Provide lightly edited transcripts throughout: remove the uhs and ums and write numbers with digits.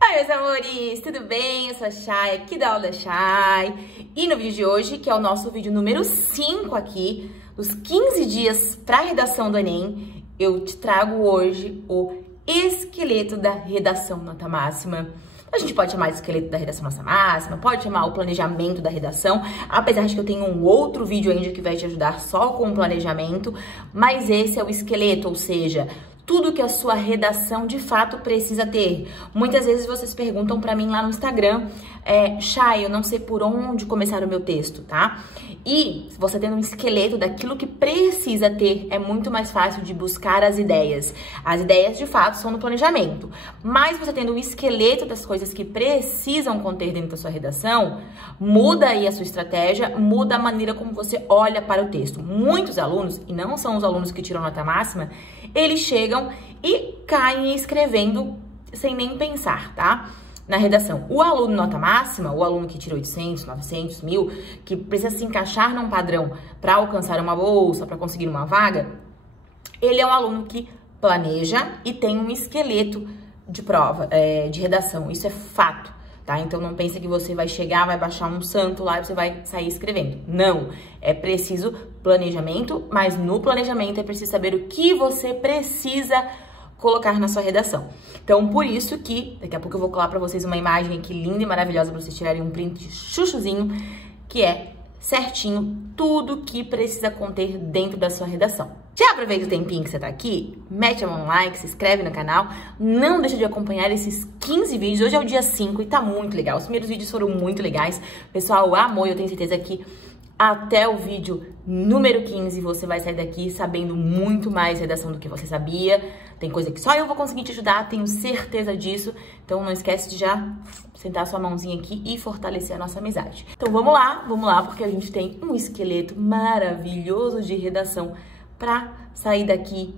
Oi, meus amores, tudo bem? Eu sou a Chay, aqui da aula da Chay. E no vídeo de hoje, que é o nosso vídeo número 5 aqui, dos 15 dias para redação do Enem, eu te trago hoje o esqueleto da redação nota máxima. A gente pode chamar de esqueleto da redação nota máxima, pode chamar o planejamento da redação, apesar de que eu tenho um outro vídeo ainda que vai te ajudar só com o planejamento, mas esse é o esqueleto, ou seja, tudo que a sua redação de fato precisa ter. Muitas vezes vocês perguntam pra mim lá no Instagram, Chay, eu não sei por onde começar o meu texto, tá? E você tendo um esqueleto daquilo que precisa ter, é muito mais fácil de buscar as ideias. As ideias de fato são no planejamento, mas você tendo um esqueleto das coisas que precisam conter dentro da sua redação, muda aí a sua estratégia, muda a maneira como você olha para o texto. Muitos alunos, e não são os alunos que tiram nota máxima, eles chegam e caem escrevendo sem nem pensar, tá? Na redação. O aluno nota máxima, o aluno que tira 800, 900, 1000, que precisa se encaixar num padrão para alcançar uma bolsa, para conseguir uma vaga, ele é um aluno que planeja e tem um esqueleto de prova, de redação. Isso é fato, tá? Então não pensa que você vai chegar, vai baixar um santo lá e você vai sair escrevendo. Não, é preciso planejamento, mas no planejamento é preciso saber o que você precisa colocar na sua redação. Então, por isso que, daqui a pouco eu vou colar pra vocês uma imagem aqui linda e maravilhosa pra vocês tirarem um print chuchuzinho, que é certinho tudo que precisa conter dentro da sua redação. Já aproveita o tempinho que você tá aqui, mete a mão no like, se inscreve no canal, não deixa de acompanhar esses 15 vídeos. Hoje é o dia 5 e tá muito legal. Os primeiros vídeos foram muito legais. O pessoal amou e eu tenho certeza que até o vídeo número 15 você vai sair daqui sabendo muito mais redação do que você sabia. Tem coisa que só eu vou conseguir te ajudar, tenho certeza disso. Então não esquece de já sentar sua mãozinha aqui e fortalecer a nossa amizade. Então vamos lá, porque a gente tem um esqueleto maravilhoso de redação pra sair daqui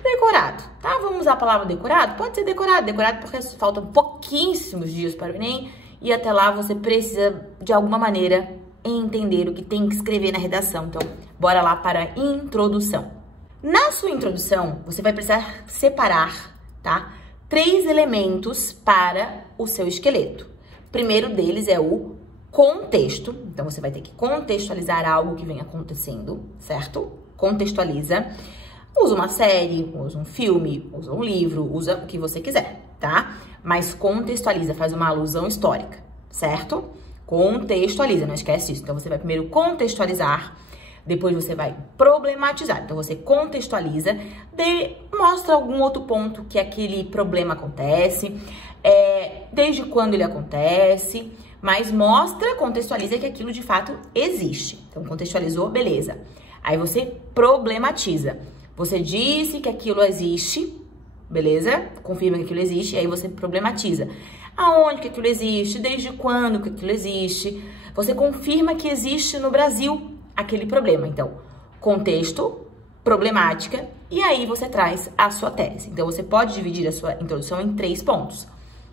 decorado, tá? Vamos usar a palavra decorado? Pode ser decorado porque faltam pouquíssimos dias para o Enem e até lá você precisa, de alguma maneira, entender o que tem que escrever na redação. Então, bora lá para a introdução. Na sua introdução, você vai precisar separar, tá? 3 elementos para o seu esqueleto. O primeiro deles é o contexto. Então, você vai ter que contextualizar algo que vem acontecendo, certo? Contextualiza. Usa uma série, usa um filme, usa um livro, usa o que você quiser, tá? Mas contextualiza, faz uma alusão histórica, certo? Contextualiza, não esquece isso. Então, você vai primeiro contextualizar, depois você vai problematizar. Então, você contextualiza, mostra algum outro ponto que aquele problema acontece, desde quando ele acontece, mas mostra, contextualiza que aquilo de fato existe. Então, contextualizou, beleza. Aí você problematiza. Você disse que aquilo existe, beleza? Confirma que aquilo existe, e aí você problematiza. Aonde que aquilo existe, desde quando que aquilo existe. Você confirma que existe no Brasil aquele problema. Então, contexto, problemática, e aí você traz a sua tese. Então, você pode dividir a sua introdução em 3 pontos.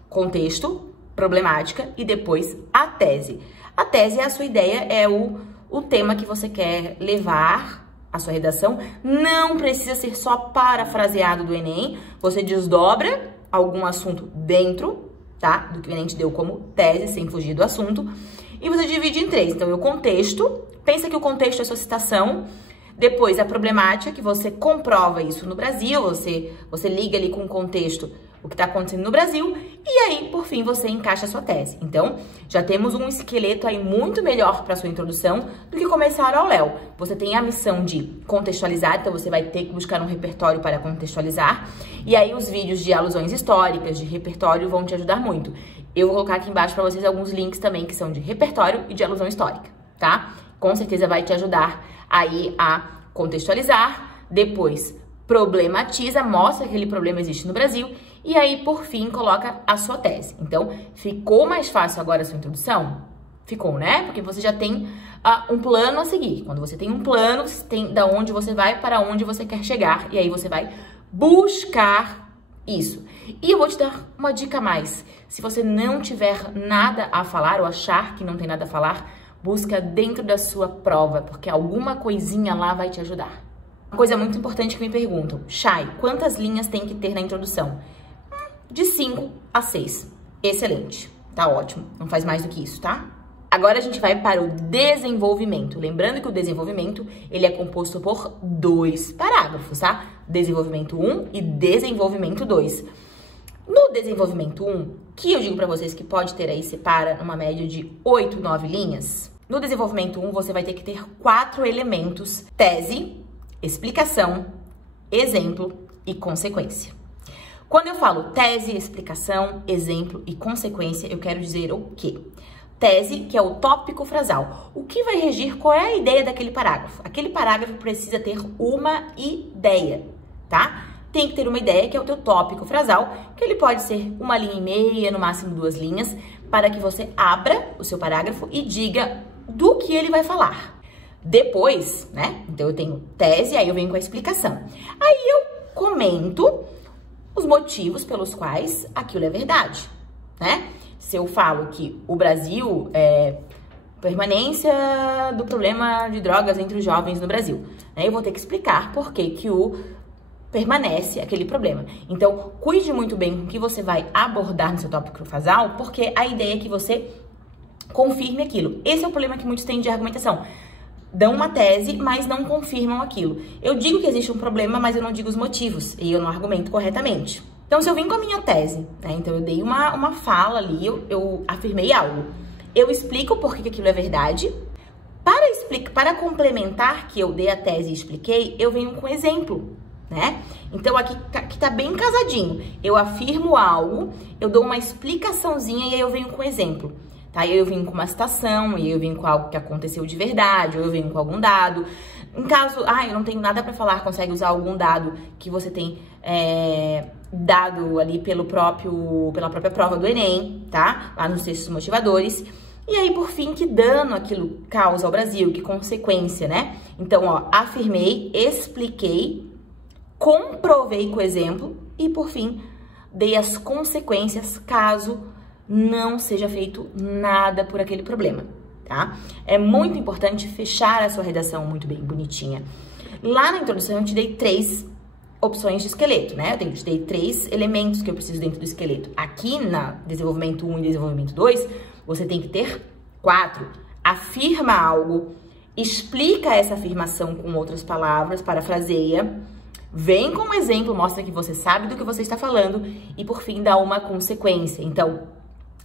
Contexto, problemática e depois a tese. A tese é a sua ideia, é o tema que você quer levar a sua redação. Não precisa ser só parafraseado do Enem. Você desdobra algum assunto dentro, tá? Do que o Enem te deu como tese, sem fugir do assunto. E você divide em 3. Então, o contexto, pensa que o contexto é a sua citação. Depois, a problemática, que você comprova isso no Brasil. Você liga ali com o contexto o que está acontecendo no Brasil. E aí, por fim, você encaixa a sua tese. Então, já temos um esqueleto aí muito melhor para sua introdução do que começar ao léu. Você tem a missão de contextualizar, então você vai ter que buscar um repertório para contextualizar. E aí, os vídeos de alusões históricas, de repertório, vão te ajudar muito. Eu vou colocar aqui embaixo para vocês alguns links também que são de repertório e de alusão histórica, tá? Com certeza vai te ajudar aí a contextualizar, depois problematiza, mostra que aquele problema existe no Brasil e aí, por fim, coloca a sua tese. Então, ficou mais fácil agora a sua introdução? Ficou, né? Porque você já tem um plano a seguir. Quando você tem um plano, você tem da onde você vai para onde você quer chegar e aí você vai buscar isso. E eu vou te dar uma dica a mais. Se você não tiver nada a falar ou achar que não tem nada a falar, busca dentro da sua prova, porque alguma coisinha lá vai te ajudar. Uma coisa muito importante que me perguntam, Chay, quantas linhas tem que ter na introdução? De 5 a 6. Excelente, tá ótimo, não faz mais do que isso, tá? Agora a gente vai para o desenvolvimento. Lembrando que o desenvolvimento, ele é composto por 2 parágrafos, tá? Desenvolvimento 1 e desenvolvimento 2. No desenvolvimento 1, que eu digo pra vocês que pode ter aí, separa uma média de 8, 9 linhas. No desenvolvimento 1, você vai ter que ter 4 elementos: tese, explicação, exemplo e consequência. Quando eu falo tese, explicação, exemplo e consequência, eu quero dizer o quê? Tese, que é o tópico frasal. O que vai regir qual é a ideia daquele parágrafo? Aquele parágrafo precisa ter uma ideia, tá? Tem que ter uma ideia, que é o teu tópico frasal, que ele pode ser 1 linha e meia, no máximo 2 linhas, para que você abra o seu parágrafo e diga do que ele vai falar. Depois, né? Então eu tenho tese, aí eu venho com a explicação. Aí eu comento os motivos pelos quais aquilo é verdade, né? Se eu falo que o Brasil permanência do problema de drogas entre os jovens no Brasil, né? Eu vou ter que explicar por que permanece aquele problema. Então, cuide muito bem o que você vai abordar no seu tópico frasal, porque a ideia é que você confirme aquilo. Esse é o problema que muitos têm de argumentação. Dão uma tese, mas não confirmam aquilo. Eu digo que existe um problema, mas eu não digo os motivos, e eu não argumento corretamente. Então, se eu vim com a minha tese, né? Então eu dei uma fala ali, eu afirmei algo. Eu explico por que aquilo é verdade. Para complementar que eu dei a tese e expliquei, eu venho com exemplo, né? Então aqui tá bem casadinho. Eu afirmo algo, eu dou uma explicaçãozinha e aí eu venho com exemplo. Tá? Aí eu venho com uma citação, e eu venho com algo que aconteceu de verdade, ou eu venho com algum dado. Em caso, eu não tenho nada pra falar, consegue usar algum dado que você tem dado ali pela própria prova do Enem, tá? Lá nos textos motivadores. E aí, por fim, que dano aquilo causa ao Brasil, que consequência, né? Então, ó, afirmei, expliquei, comprovei com o exemplo e, por fim, dei as consequências caso não seja feito nada por aquele problema, tá? É muito importante fechar a sua redação muito bem bonitinha. Lá na introdução eu te dei 3 opções de esqueleto, né? Eu te dei 3 elementos que eu preciso dentro do esqueleto. Aqui na desenvolvimento 1 e desenvolvimento 2, você tem que ter 4. Afirma algo, explica essa afirmação com outras palavras, parafraseia, vem com um exemplo, mostra que você sabe do que você está falando e, por fim, dá uma consequência. Então,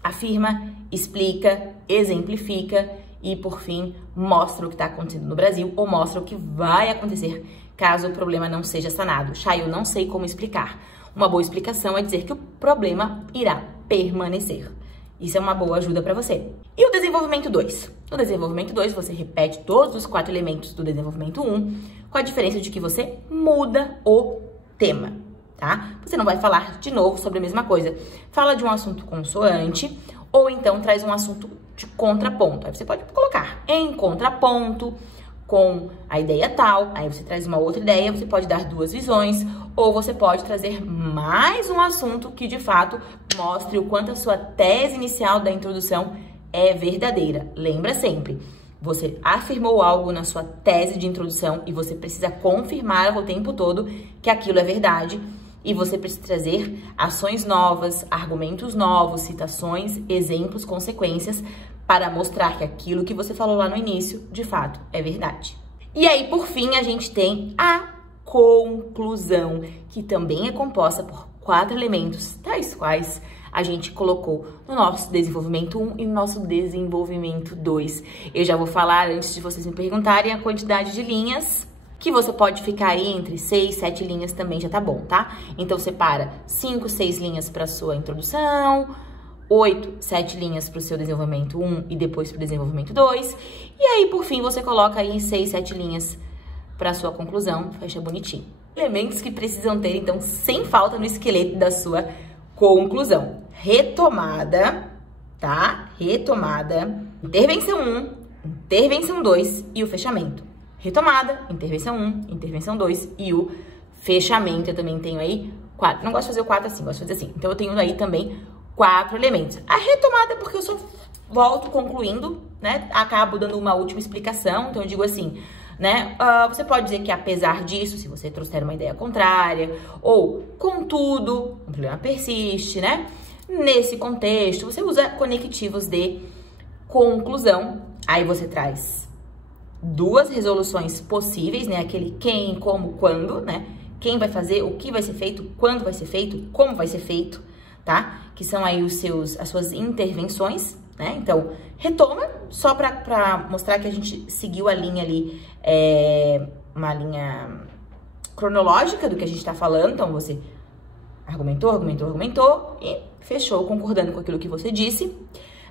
afirma, explica, exemplifica e, por fim, mostra o que está acontecendo no Brasil ou mostra o que vai acontecer caso o problema não seja sanado. Chay, eu não sei como explicar. Uma boa explicação é dizer que o problema irá permanecer. Isso é uma boa ajuda para você. E o desenvolvimento 2? No desenvolvimento 2, você repete todos os 4 elementos do desenvolvimento 1, com a diferença de que você muda o tema, tá? Você não vai falar de novo sobre a mesma coisa. Fala de um assunto consoante, ou então traz um assunto de contraponto. Aí você pode colocar em contraponto com a ideia tal, aí você traz uma outra ideia, você pode dar 2 visões, ou você pode trazer mais um assunto que, de fato, mostre o quanto a sua tese inicial da introdução é verdadeira. Lembra sempre, você afirmou algo na sua tese de introdução e você precisa confirmar o tempo todo que aquilo é verdade, e você precisa trazer ações novas, argumentos novos, citações, exemplos, consequências, para mostrar que aquilo que você falou lá no início, de fato, é verdade. E aí, por fim, a gente tem a conclusão, que também é composta por 4 elementos, tais quais a gente colocou no nosso desenvolvimento 1 e no nosso desenvolvimento 2. Eu já vou falar, antes de vocês me perguntarem, a quantidade de linhas, que você pode ficar aí entre 6, 7 linhas também já tá bom, tá? Então, separa 5, 6 linhas para sua introdução, 8, 7 linhas para o seu desenvolvimento 1 e depois para o desenvolvimento 2. E aí, por fim, você coloca aí 6, 7 linhas para a sua conclusão, fecha bonitinho. Elementos que precisam ter, então, sem falta no esqueleto da sua conclusão. Retomada, tá? Retomada, intervenção 1, intervenção 2 e o fechamento. Retomada, intervenção 1, intervenção 2 e o fechamento. Eu também tenho aí 4. Não gosto de fazer o 4 assim, gosto de fazer assim. Então, eu tenho aí também 4 elementos. A retomada é porque eu só volto concluindo, né? Acabo dando uma última explicação. Então, eu digo assim, né? Você pode dizer que apesar disso, se você trouxer uma ideia contrária, ou contudo, um problema persiste, né? Nesse contexto, você usa conectivos de conclusão. Aí você traz duas resoluções possíveis, né? Aquele quem, como, quando, né? Quem vai fazer, o que vai ser feito, quando vai ser feito, como vai ser feito, tá? Que são aí as suas intervenções, né? Então, retoma só pra mostrar que a gente seguiu a linha ali, uma linha cronológica do que a gente tá falando. Então, você argumentou e fechou concordando com aquilo que você disse.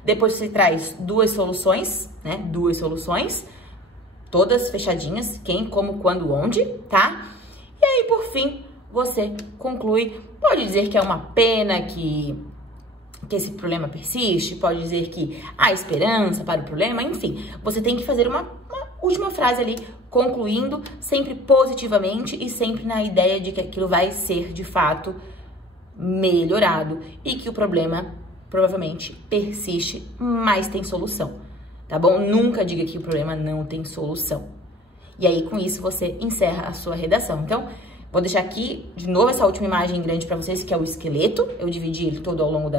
Depois você traz duas soluções, né? Duas soluções, todas fechadinhas, quem, como, quando, onde, tá? E aí, por fim, você conclui. Pode dizer que é uma pena que esse problema persiste, pode dizer que há esperança para o problema, enfim. Você tem que fazer uma última frase ali, concluindo sempre positivamente e sempre na ideia de que aquilo vai ser, de fato, melhorado e que o problema provavelmente persiste, mas tem solução, tá bom? Nunca diga que o problema não tem solução. E aí, com isso, você encerra a sua redação. Então, vou deixar aqui, de novo, essa última imagem grande pra vocês, que é o esqueleto. Eu dividi ele todo ao longo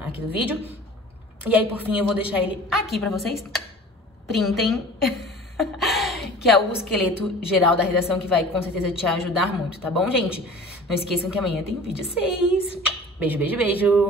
aqui do vídeo. E aí, por fim, eu vou deixar ele aqui pra vocês. Printem. Que é o esqueleto geral da redação, que vai, com certeza, te ajudar muito, tá bom, gente? Não esqueçam que amanhã tem vídeo 6. Beijo, beijo, beijo!